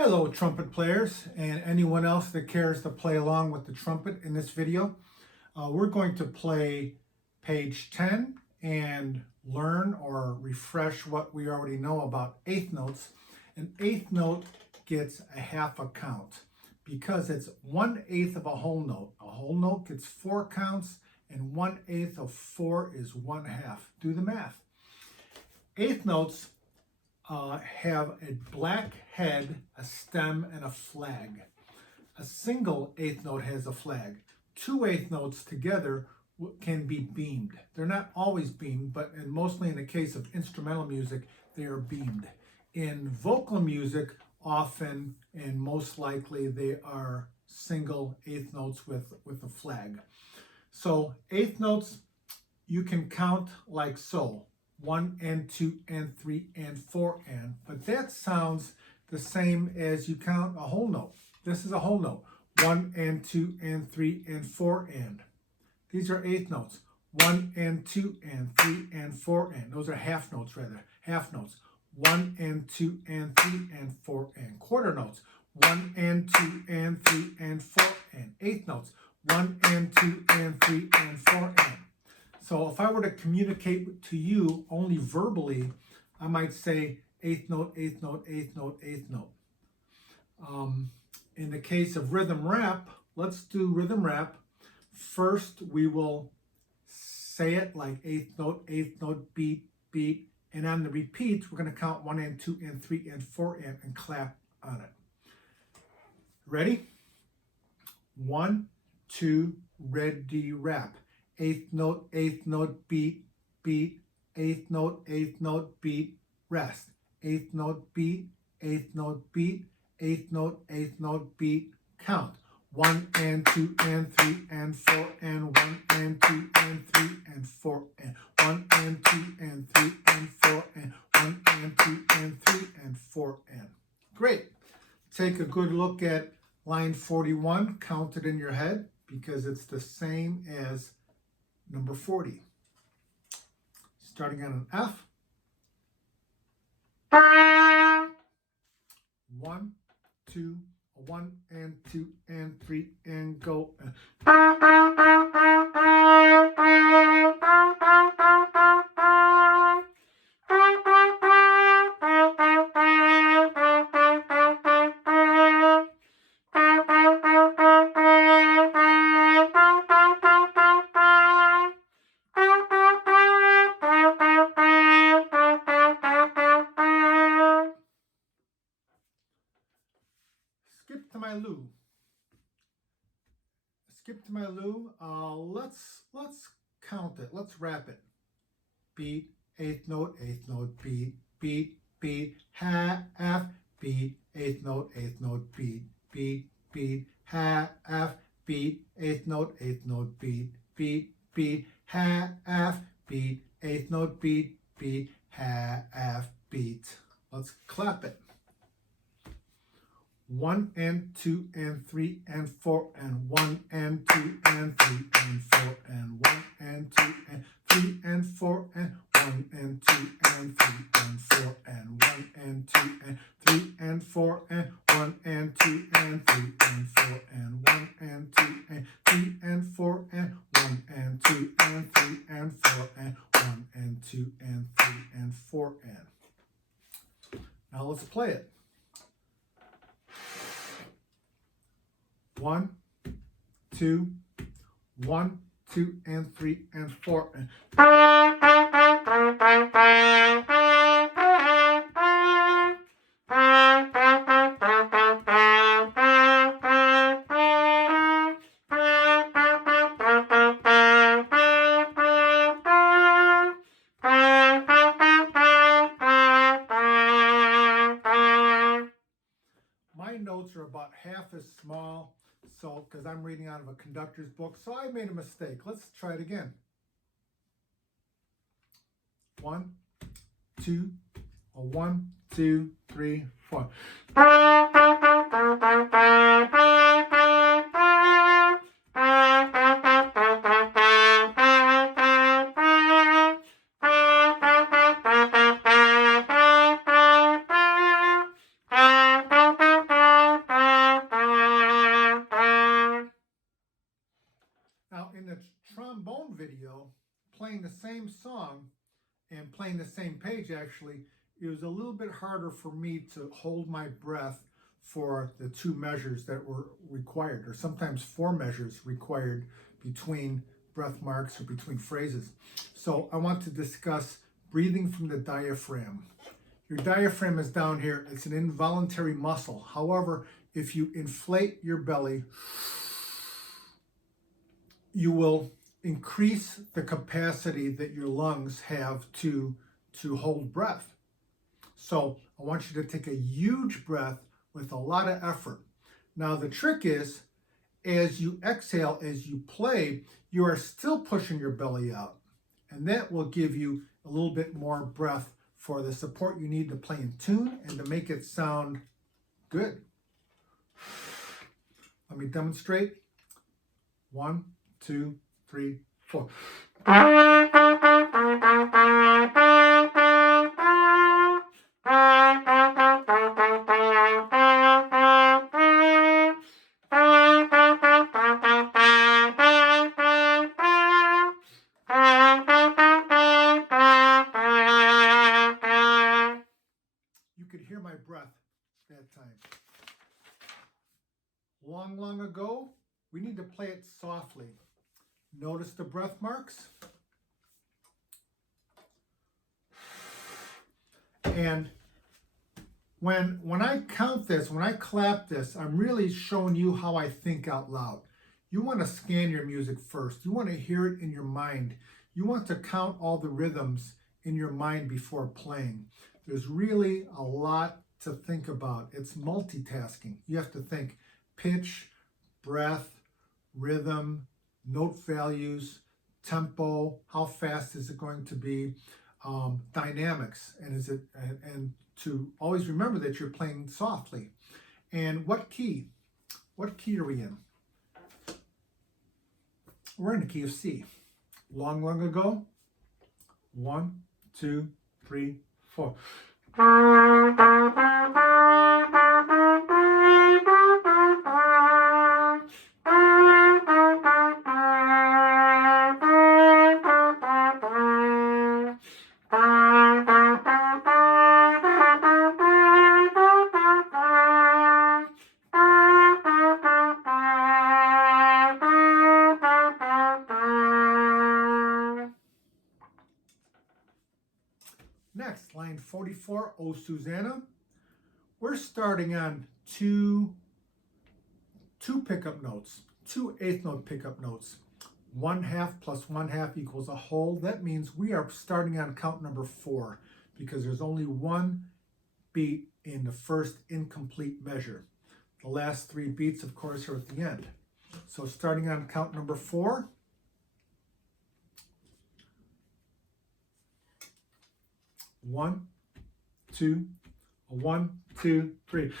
Hello trumpet players and anyone else that cares to play along with the trumpet in this video. We're going to play page 10 and learn or refresh what we already know about eighth notes. An eighth note gets a half a count because it's 1/8 of a whole note. A whole note gets 4 counts and 1/8 of 4 is 1/2. Do the math. Eighth notes have a black head, a stem, and a flag. A single eighth note has a flag. 2 eighth notes together can be beamed. They're not always beamed, but mostly in the case of instrumental music, they are beamed. In vocal music, often and most likely they are single eighth notes with a flag. So eighth notes you can count like so. 1 and 2 and 3 and 4 and, but that sounds the same as you count a whole note. This is a whole note. 1 and 2 and 3 and 4 and. These are eighth notes. 1 and 2 and 3 and 4 and. Those are half notes rather. Half notes. 1 and 2 and 3 and 4 and. Quarter notes. 1 and 2 and 3 and 4 and. Eighth notes. 1 and 2 and 3 and 4 and. So if I were to communicate to you only verbally, I might say eighth note, eighth note, eighth note, eighth note. In the case of rhythm rap, let's do rhythm rap. First, we will say it like eighth note, beat, beat. And on the repeats, we're going to count 1 and 2 and 3 and 4 and clap on it. Ready? 1, 2, ready, rap. Eighth note, beat, beat. Eighth note, beat, rest. Eighth note, beat, eighth note, beat. Eighth note, beat, count. 1 and 2 and 3 and 4 and 1 and 2 and 3 and 4 and 1 and 2 and 3 and 4 and 1 and 2 and 3 and 4 and. Great. Take a good look at line 41. Count it in your head because it's the same as number 40. Starting on an F. 1, 2, 1 and 2 and 3 and go. Skip to my loo. Skip to my loo. Let's count it. Let's rap it. Beat, eighth note, beat, beat, beat, half, beat, eighth note, beat, beat, beat, half, beat, eighth note, beat, beat, beat, half, beat, eighth note, beat, beat, half, beat. Let's clap it. 1 and 2 and 3 and 4 and 1 and 2 and 3 and 4 and 1 and 2 and 3 and 4 and 1 and 2 and 3 and 4 and 1 and 2 and 3 and 4 and 1 and 2 and 3 and 4 and 1 and 2 and 3 and 4 and 1 and 2 and 3 and 4 and 1 and 2 and 3 and 4 and. Now let's play it. 1, 2, 1, 2 and 3 and 4 and. My notes are about half as small, so because I'm reading out of a conductor's book, so I made a mistake. Let's try it again. 1, 2, 1, 2, 3, 4. Now in the trombone video, playing the same song and playing the same page actually, it was a little bit harder for me to hold my breath for the 2 measures that were required, or sometimes 4 measures required between breath marks or between phrases. So I want to discuss breathing from the diaphragm. Your diaphragm is down here. It's an involuntary muscle. However, if you inflate your belly, you will increase the capacity that your lungs have to hold breath. So I want you to take a huge breath with a lot of effort. Now the trick is, as you exhale, as you play, you are still pushing your belly out. And that will give you a little bit more breath for the support you need to play in tune and to make it sound good. Let me demonstrate. 1, 2, 3, 4. You could hear my breath that time. Long ago, we need to play it softly. Notice the breath marks. And when I count this, when I clap this, I'm really showing you how I think out loud. You want to scan your music first. You want to hear it in your mind. You want to count all the rhythms in your mind before playing. There's really a lot to think about. It's multitasking. You have to think pitch, breath, rhythm, note values, tempo, how fast is it going to be, dynamics, and to always remember that you're playing softly. And what key? What key are we in? We're in the key of C. Long ago. 1, 2, 3, 4. Next, line 44, Oh Susanna. We're starting on two pickup notes, 2 eighth note pickup notes. 1/2 plus 1/2 equals a whole. That means we are starting on count number 4 because there's only 1 beat in the first incomplete measure. The last 3 beats, of course, are at the end. So starting on count number 4. 1, 2, 1, 2, 3.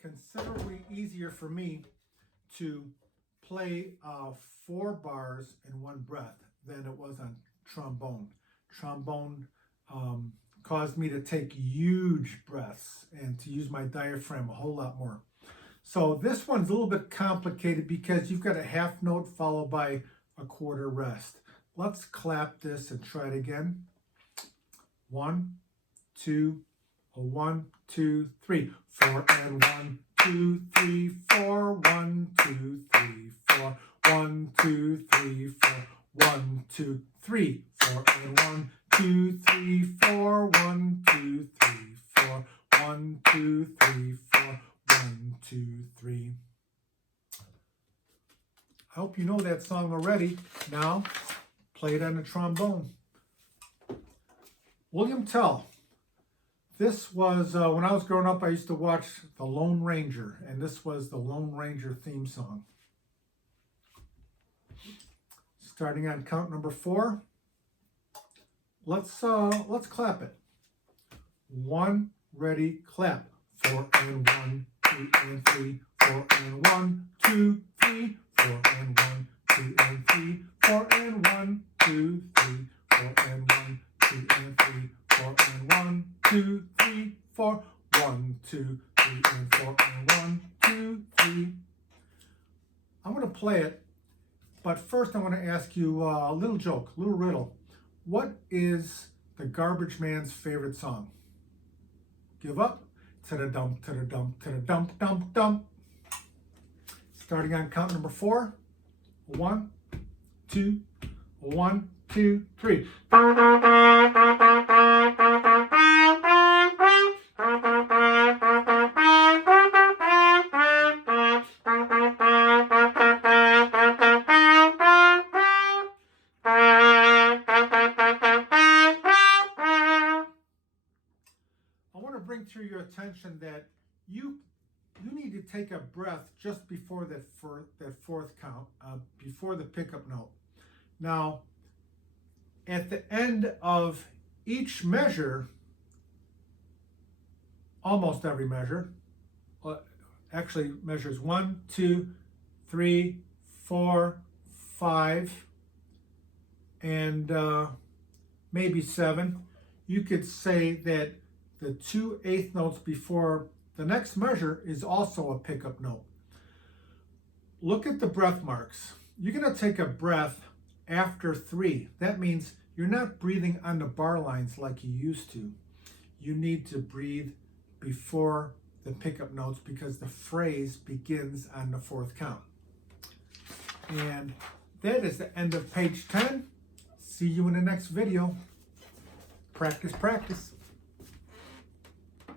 Considerably easier for me to play 4 bars in 1 breath than it was on trombone. Trombone caused me to take huge breaths and to use my diaphragm a whole lot more. So this one's a little bit complicated because you've got a 1/2 note followed by a 1/4 rest. Let's clap this and try it again. 1, 2, 1, 2, 3, 4 and 1, 2, 3, 4, 1, 2, 3, 4, 1, 2, 3, 4, 1, 2, 3, 4 and 1, 2, 3, 4, 1, 2, 3, 4, 1, 2, 3, 4, 1, 2, 3. I hope you know that song already. Now, play it on the trombone. William Tell. This was, when I was growing up, I used to watch The Lone Ranger, and this was the Lone Ranger theme song. Starting on count number 4. Let's clap it. 1, ready, clap. 4 and 1, 2 and 3. 3, 4 and 1, 2, 3, 4 and 1, 2 and 3, 4 and 1, 2, 3, 4 and 1, 2 and 3, 4 and 1, 2, 3, 4, 1, 2, 3 and 4 and 1, 2, 3. I'm going to play it, but first I want to ask you a little joke, a little riddle. What is the garbage man's favorite song? Give up? Ta-da-dump, ta-da-dump, ta-da-dump, dump, dump. Starting on count number 4. 1, 2, 1, 2, 3. I want to bring to your attention that you need to take a breath just before that fourth count, before the pickup note. Now, at the end of each measure, almost every measure, actually measures 1, 2, 3, 4, 5, and maybe 7. You could say that the 2/8 notes before the next measure is also a pickup note. Look at the breath marks. You're going to take a breath after 3. That means you're not breathing on the bar lines like you used to. You need to breathe before the pickup notes because the phrase begins on the 4th count. And that is the end of page 10. See you in the next video. Practice, practice.